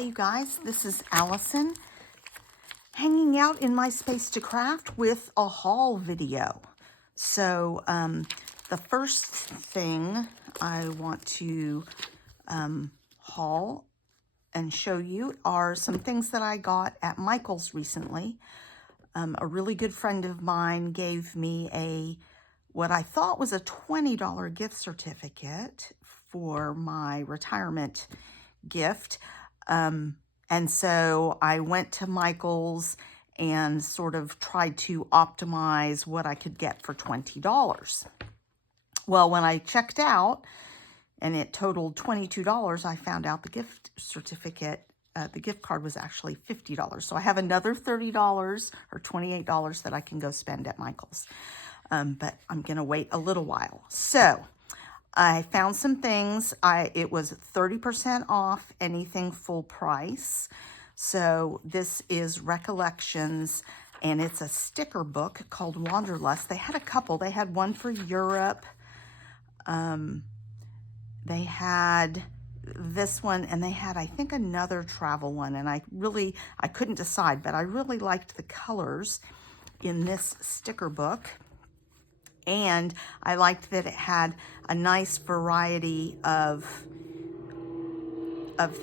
Hey you guys, this is Allison hanging out in my space to craft with a haul video. So the first thing I want to haul and show you are some things that I got at Michael's recently. A really good friend of mine gave me what I thought was a $20 gift certificate for my retirement gift. And so I went to Michael's and sort of tried to optimize what I could get for $20. Well, when I checked out and it totaled $22, I found out the gift certificate, the gift card was actually $50. So I have another $30 or $28 that I can go spend at Michael's. But I'm going to wait a little while. So I found some things. It was 30% off anything full price. So this is Recollections, and it's a sticker book called Wanderlust. They had a couple. They had one for Europe. They had this one, and they had, I think, another travel one. And I couldn't decide, but I really liked the colors in this sticker book. And I liked that it had a nice variety of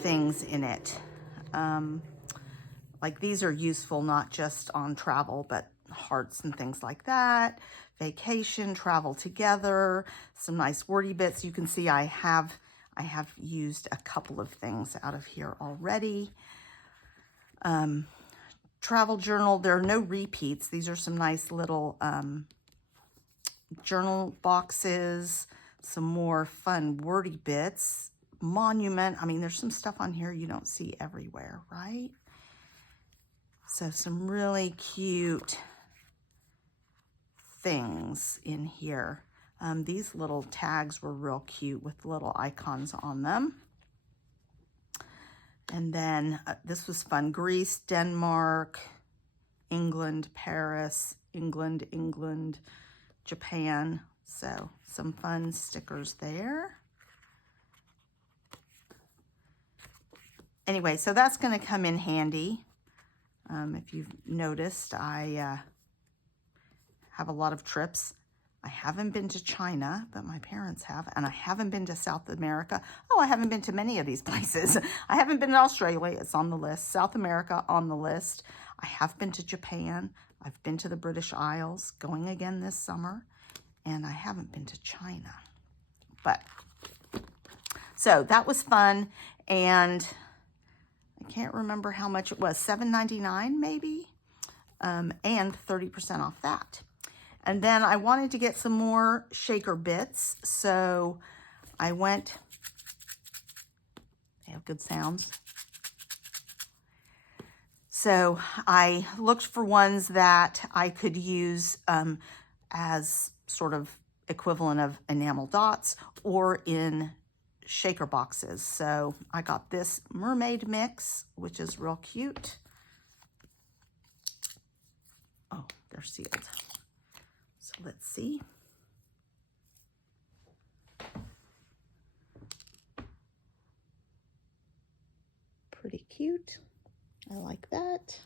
things in it. Like these are useful not just on travel, but hearts and things like that. Vacation, travel together, some nice wordy bits. You can see I have used a couple of things out of here already. Travel journal, there are no repeats. These are some nice little journal boxes, some more fun wordy bits, monument. I mean, there's some stuff on here you don't see everywhere, right? So some really cute things in here. These little tags were real cute with little icons on them. And then this was fun. Greece, Denmark, England, Paris, England, Japan. So some fun stickers there. Anyway, so that's going to come in handy. If you've noticed, I have a lot of trips. I haven't been to China, but my parents have, and I haven't been to South America. Oh, I haven't been to many of these places. I haven't been to Australia. It's on the list. South America on the list. I have been to Japan. I've been to the British Isles, going again this summer, and I haven't been to China. But, so that was fun, and I can't remember how much it was, $7.99 maybe, and 30% off that. And then I wanted to get some more shaker bits, so I went, they have good sounds. So I looked for ones that I could use as sort of equivalent of enamel dots or in shaker boxes. So I got this mermaid mix, which is real cute. Oh, they're sealed. So let's see. Pretty cute. I like that.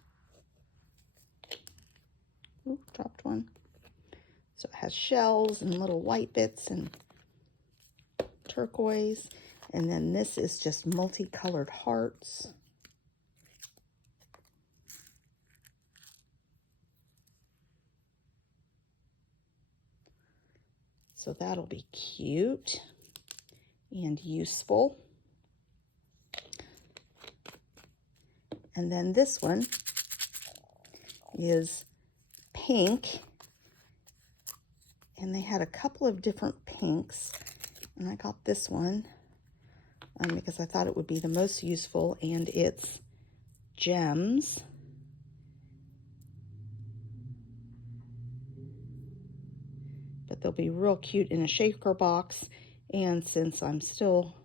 Ooh, dropped one. So it has shells and little white bits and turquoise. And then this is just multicolored hearts. So that'll be cute and useful. And then this one is pink. And they had a couple of different pinks. And I got this one because I thought it would be the most useful. And it's gems. But they'll be real cute in a shaker box. And since I'm still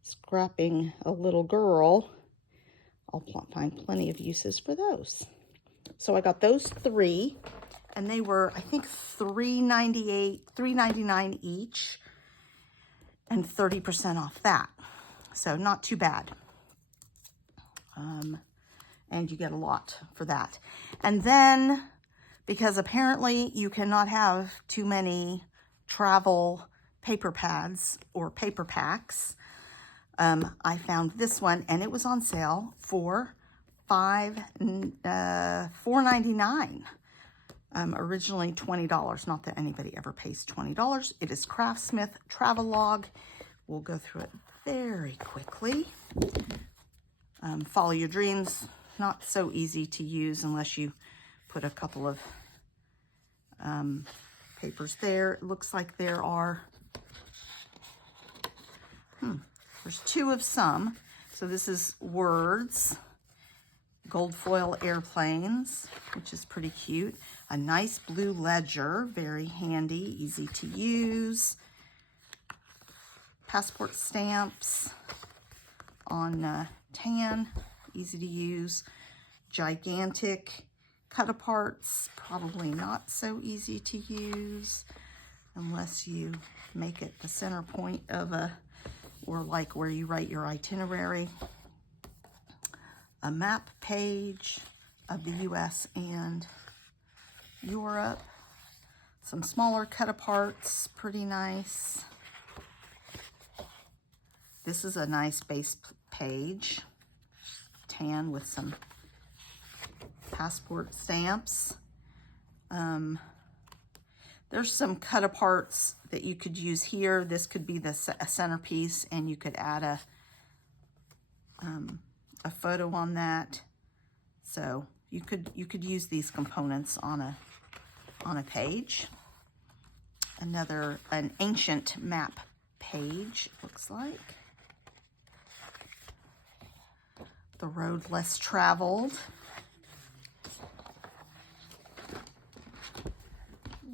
scrapping a little girl, I'll find plenty of uses for those. So I got those three, and they were, I think, $3.99 each, and 30% off that. So not too bad. And you get a lot for that. And then, because apparently you cannot have too many travel paper pads or paper packs, I found this one, and it was on sale for $4.99. Originally $20. Not that anybody ever pays $20. It is Craftsmith Travelogue. We'll go through it very quickly. Follow your dreams. Not so easy to use unless you put a couple of papers there. It looks like there are, there's 2 of some. So this is words, gold foil airplanes, which is pretty cute. A nice blue ledger, very handy, easy to use. Passport stamps on tan, easy to use. Gigantic cut-aparts, probably not so easy to use unless you make it the center point of or like where you write your itinerary. A map page of the US and Europe. Some smaller cut-aparts, pretty nice. This is a nice base page, tan with some passport stamps. There's some cut-aparts that you could use here. This could be a centerpiece, and you could add a photo on that. So you could use these components on a page. An ancient map page, looks like. The road less traveled.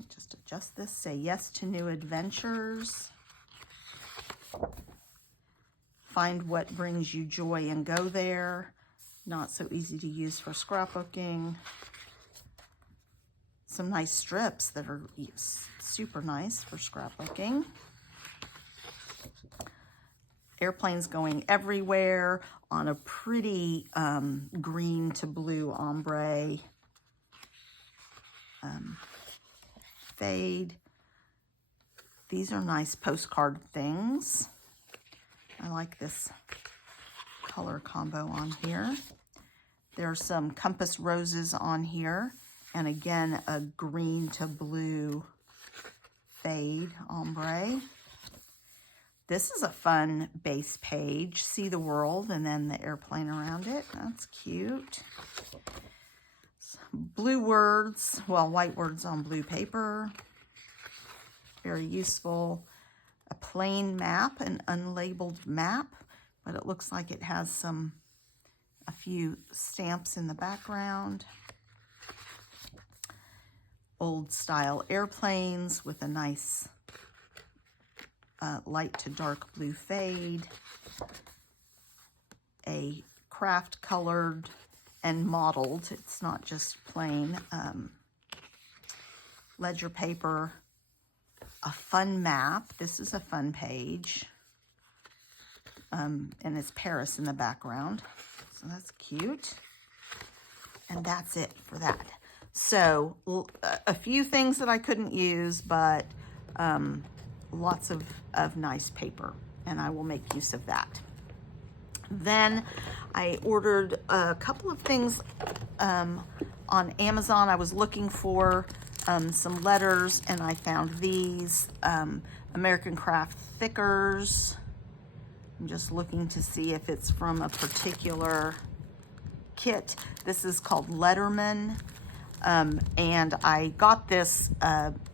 Just adjust this. Say yes to new adventures. Find what brings you joy and go there. Not so easy to use for scrapbooking. Some nice strips that are super nice for scrapbooking. Airplanes going everywhere on a pretty green to blue ombre fade. These are nice postcard things. I like this color combo on here. There's some compass roses on here. And again, a green to blue fade ombre. This is a fun base page. See the world and then the airplane around it. That's cute. Blue words, well, white words on blue paper. Very useful. A plain map, an unlabeled map, but it looks like it has a few stamps in the background. Old style airplanes with a nice light to dark blue fade. A craft colored and modeled, it's not just plain, ledger paper. A fun map. This is a fun page. And it's Paris in the background. So that's cute. And that's it for that. So a few things that I couldn't use, but lots of nice paper. And I will make use of that. Then I ordered a couple of things on Amazon. I was looking for some letters, and I found these American Craft Thickers. I'm just looking to see if it's from a particular kit. This is called Letterman, and I got this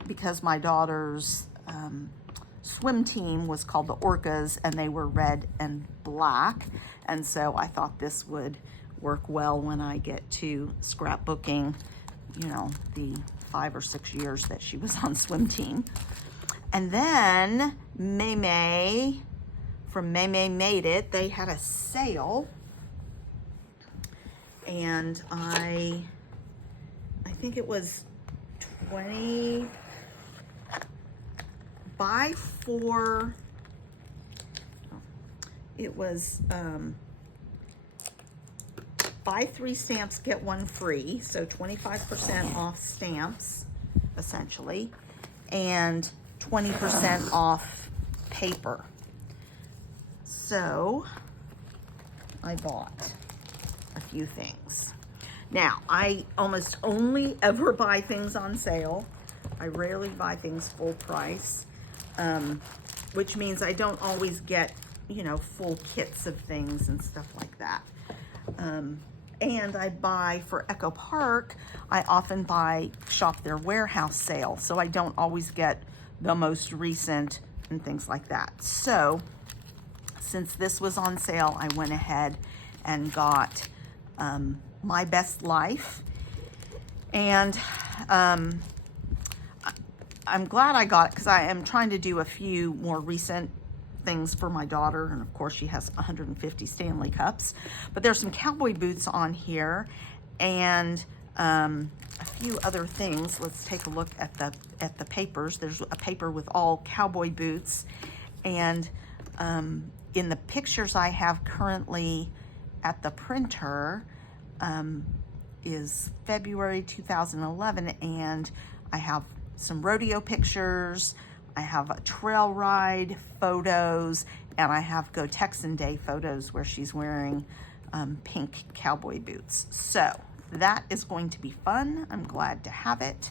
because my daughter's swim team was called the Orcas, and they were red and black, and so I thought this would work well when I get to scrapbooking, you know, the 5 or 6 years that she was on swim team. And then Maymay from Maymay Made It, they had a sale, and I think it was 20 buy 4. It was buy 3 stamps, get 1 free. So 25% off stamps, essentially, and 20% off paper. So I bought a few things. Now, I almost only ever buy things on sale. I rarely buy things full price, which means I don't always get, you know, full kits of things and stuff like that. And I buy for EchoPark, I often shop their warehouse sale, so I don't always get the most recent and things like that. So since this was on sale, I went ahead and got My Best Life. And I'm glad I got it because I am trying to do a few more recent things for my daughter, and of course she has 150 Stanley Cups, but there's some cowboy boots on here and a few other things. Let's take a look at the papers. There's a paper with all cowboy boots, and in the pictures I have currently at the printer is February 2011, and I have some rodeo pictures, I have a trail ride photos, and I have Go Texan Day photos where she's wearing pink cowboy boots. So that is going to be fun. I'm glad to have it.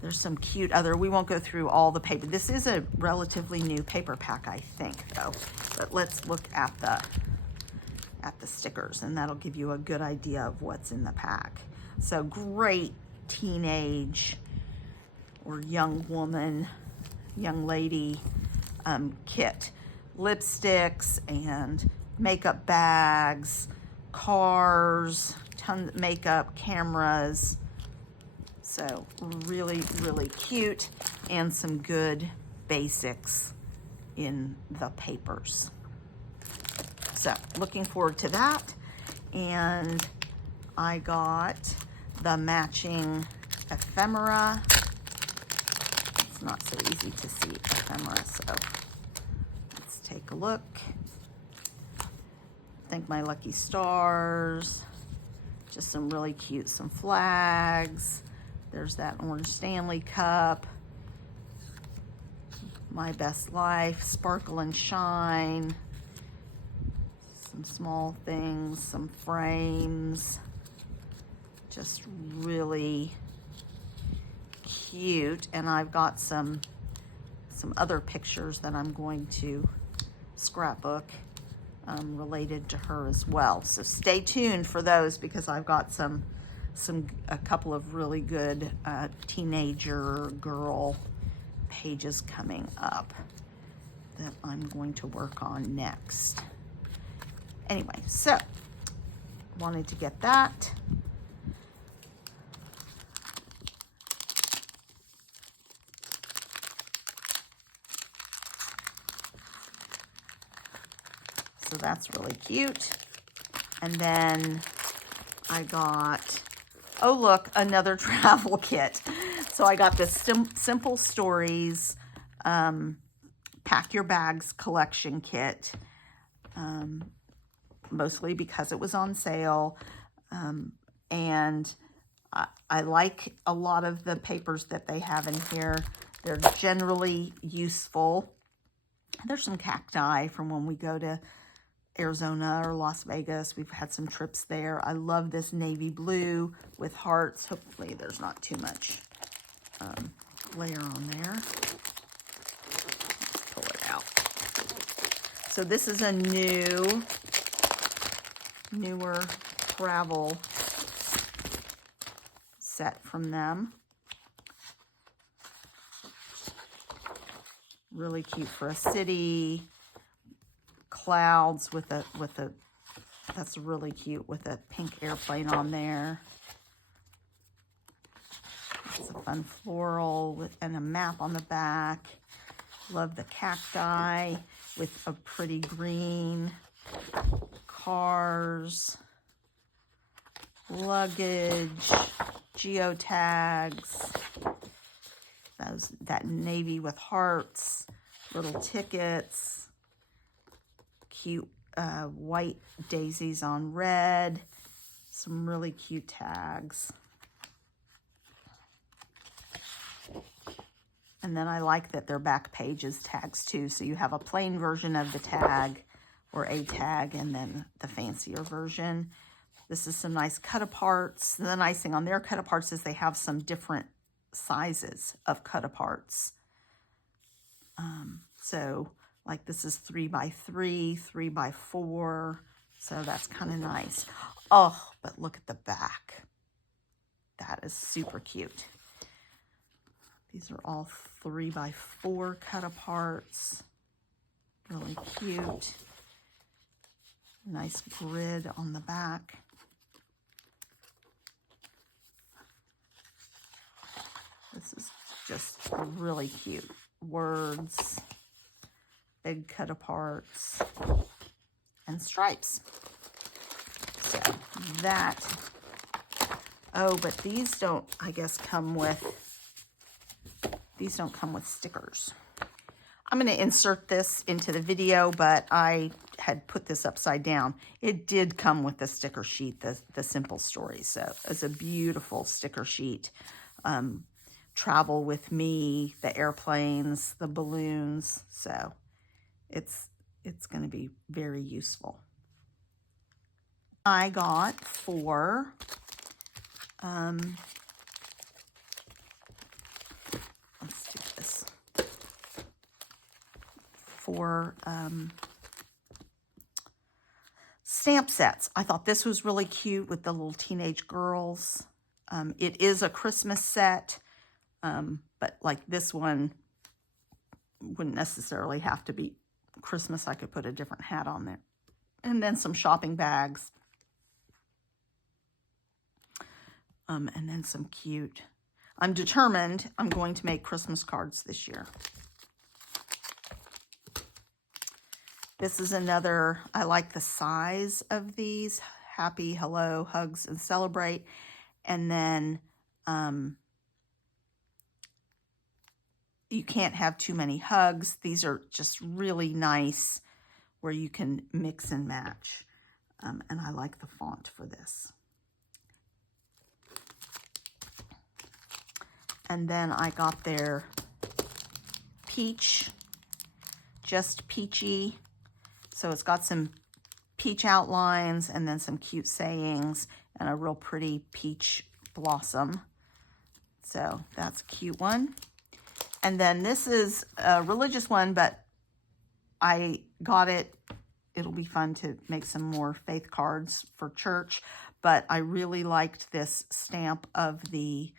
There's some cute we won't go through all the paper. This is a relatively new paper pack, I think, though. But let's look at the stickers, and that'll give you a good idea of what's in the pack. So great teenage or young woman, young lady kit. Lipsticks and makeup bags, cars, tons of makeup, cameras. So really, really cute, and some good basics in the papers. So looking forward to that. And I got the matching ephemera. It's not so easy to see ephemera, so let's take a look. Thank my lucky stars. Just some really cute, some flags. There's that orange Stanley Cup. My Best Life, Sparkle and Shine. Some small things, some frames. Just really cute. And I've got some other pictures that I'm going to scrapbook related to her as well. So stay tuned for those, because I've got a couple of really good teenager girl pages coming up that I'm going to work on next. Anyway, so wanted to get that. So that's really cute. And then I got, oh look, another travel kit. So I got this Simple Stories Pack Your Bags collection kit, mostly because it was on sale. And I like a lot of the papers that they have in here. They're generally useful. There's some cacti from when we go to Arizona or Las Vegas. We've had some trips there. I love this navy blue with hearts. Hopefully there's not too much layer on there. Let's pull it out. So this is a newer travel set from them. Really cute for a city. Clouds with a that's really cute with a pink airplane on there. It's a fun floral and a map on the back. Love the cacti with a pretty green. Cars, luggage, geotags, that navy with hearts, little tickets, cute white daisies on red. Some really cute tags. And then I like that their back page is tags too. So you have a plain version of the tag or a tag and then the fancier version. This is some nice cut-aparts. The nice thing on their cut-aparts is they have some different sizes of cut-aparts. So like this is 3x3, 3x4. So that's kind of nice. Oh, but look at the back. That is super cute. These are all 3x4 cut-aparts. Really cute. Nice grid on the back. This is just really cute. Words, big cut-aparts, and stripes. So that, oh, but these don't, I guess, come with, these don't come with stickers. I'm going to insert this into the video, but I had put this upside down. It did come with the sticker sheet, the Simple Stories. So it's a beautiful sticker sheet. Travel with me, the airplanes, the balloons. So it's going to be very useful. I got for let's do this. For stamp sets. I thought this was really cute with the little teenage girls. It is a Christmas set, but like this one wouldn't necessarily have to be Christmas. I could put a different hat on there. And then some shopping bags. And then some cute. I'm determined I'm going to make Christmas cards this year. This is another, I like the size of these. Happy, hello, hugs, and celebrate. And then you can't have too many hugs. These are just really nice where you can mix and match. And I like the font for this. And then I got their peach, just peachy. So it's got some peach outlines and then some cute sayings and a real pretty peach blossom. So that's a cute one. And then this is a religious one, but I got it. It'll be fun to make some more faith cards for church. But I really liked this stamp of the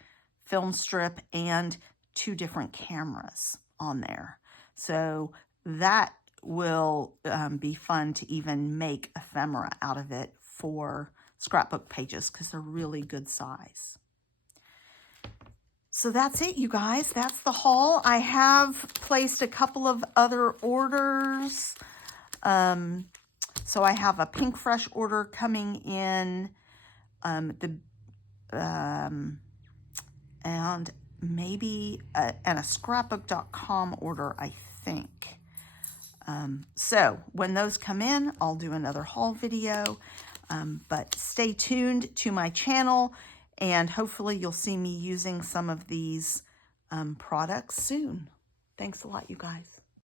film strip and 2 different cameras on there. So that will be fun to even make ephemera out of it for scrapbook pages because they're really good size. So that's it, you guys. That's the haul. I have placed a couple of other orders. So I have a Pink Fresh order coming in. And maybe and a scrapbook.com order, I think. So when those come in, I'll do another haul video. But stay tuned to my channel, and hopefully you'll see me using some of these products soon. Thanks a lot, you guys.